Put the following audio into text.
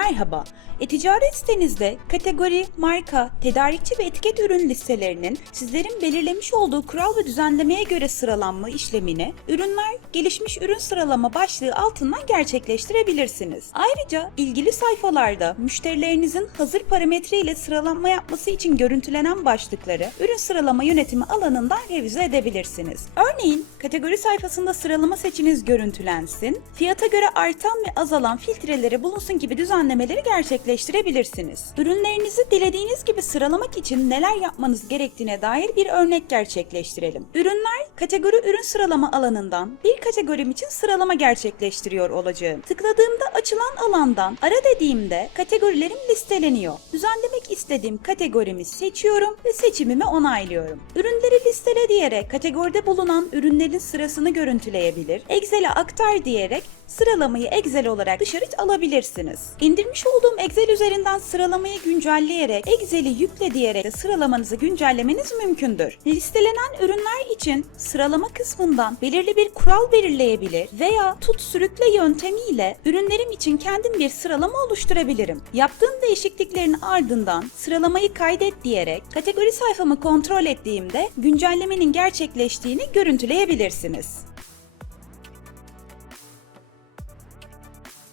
Merhaba. E-ticaret sitenizde kategori, marka, tedarikçi ve etiket ürün listelerinin sizlerin belirlemiş olduğu kural ve düzenlemeye göre sıralanma işlemini ürünler gelişmiş ürün sıralama başlığı altından gerçekleştirebilirsiniz. Ayrıca ilgili sayfalarda müşterilerinizin hazır parametre ile sıralama yapması için görüntülenen başlıkları ürün sıralama yönetimi alanından revize edebilirsiniz. Örneğin kategori sayfasında sıralama seçiniz görüntülensin, fiyata göre artan ve azalan filtreleri bulunsun gibi düzenlemeleri gerçekleştirebilirsiniz. Ürünlerinizi dilediğiniz gibi sıralamak için neler yapmanız gerektiğine dair bir örnek gerçekleştirelim. Ürünler kategori ürün sıralama alanından bir kategorim için sıralama gerçekleştiriyor olacağım. Tıkladığımda açılan alandan ara dediğimde kategorilerim listeleniyor. Düzenlemek istediğim kategorimi seçiyorum ve seçimimi onaylıyorum. Ürünleri listele diyerek kategoride bulunan ürünlerin sırasını görüntüleyebilir. Excel'e aktar diyerek sıralamayı Excel olarak dışarı alabilirsiniz. İndirmiş olduğum Excel üzerinden sıralamayı güncelleyerek Excel'i yükle diyerek de sıralamanızı güncellemeniz mümkündür. Listelenen ürünler için sıralama kısmından belirli bir kural belirleyebilir veya tut sürükle yöntemiyle ürünlerim için kendim bir sıralama oluşturabilirim. Yaptığım değişikliklerin ardından sıralamayı kaydet diyerek kategori sayfamı kontrol ettiğimde güncellemenin gerçekleştiğini görüntüleyebilirsiniz.